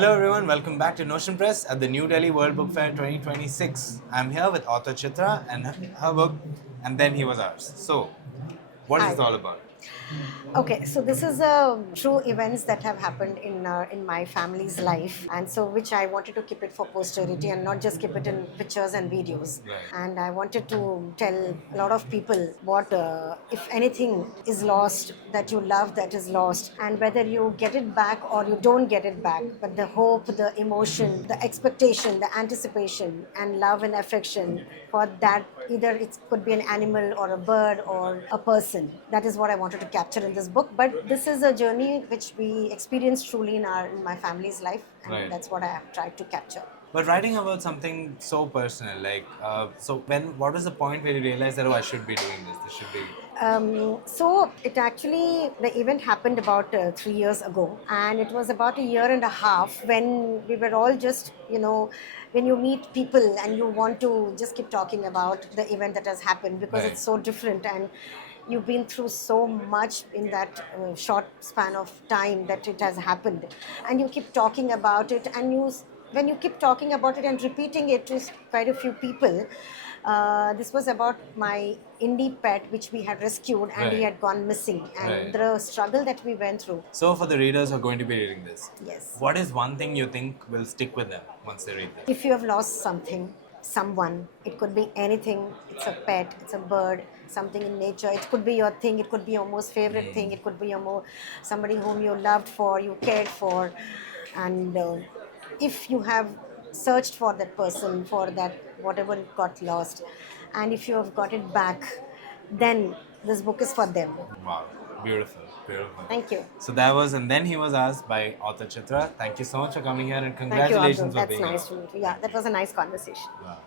Hello everyone, welcome back to Notion Press at the New Delhi World Book Fair 2026. I'm here with author Chitra and her book, And Then He Was Ours. So, what is Hi. this all about? Okay, so this is true events that have happened in my family's life, and so which I wanted to keep it for posterity and not just keep it in pictures and videos. Right. And I wanted to tell a lot of people what, if anything is lost that you love, that is lost, and whether you get it back or you don't get it back, but the hope, the emotion, the expectation, the anticipation, and love and affection for that, either it could be an animal or a bird or a person. That is what I wanted to capture in this book. But this is a journey which we experienced truly in my family's life, and Right. that's what I have tried to capture. But writing about something so personal, what was the point where you realized that, oh, I should be doing this, this should be. So it actually, the event happened about 3 years ago, and it was about a year and a half when we were all just, when you meet people and you want to just keep talking about the event that has happened because Right. it's so different, and you've been through so much in that short span of time that it has happened, and you keep talking about it, and when you keep talking about it and repeating it to quite a few people. This was about my indie pet, which we had rescued, and he Right. had gone missing, and Right. the struggle that we went through. So, for the readers who are going to be reading this, Yes. what is one thing you think will stick with them once they read this? If you have lost something, someone, it could be anything. It's a pet, it's a bird, something in nature. It could be your thing, it could be your most favorite thing, it could be somebody whom you loved for, you cared for. And if you have searched for that person, for that whatever it got lost, and if you have got it back, then this book is for them. Wow, beautiful, beautiful. Thank you. So that was, and then he was asked by author Chitra. Thank you so much for coming here and Thank you, Abdul. congratulations for That's being nice here. to meet you. Yeah, that was a nice conversation. Wow.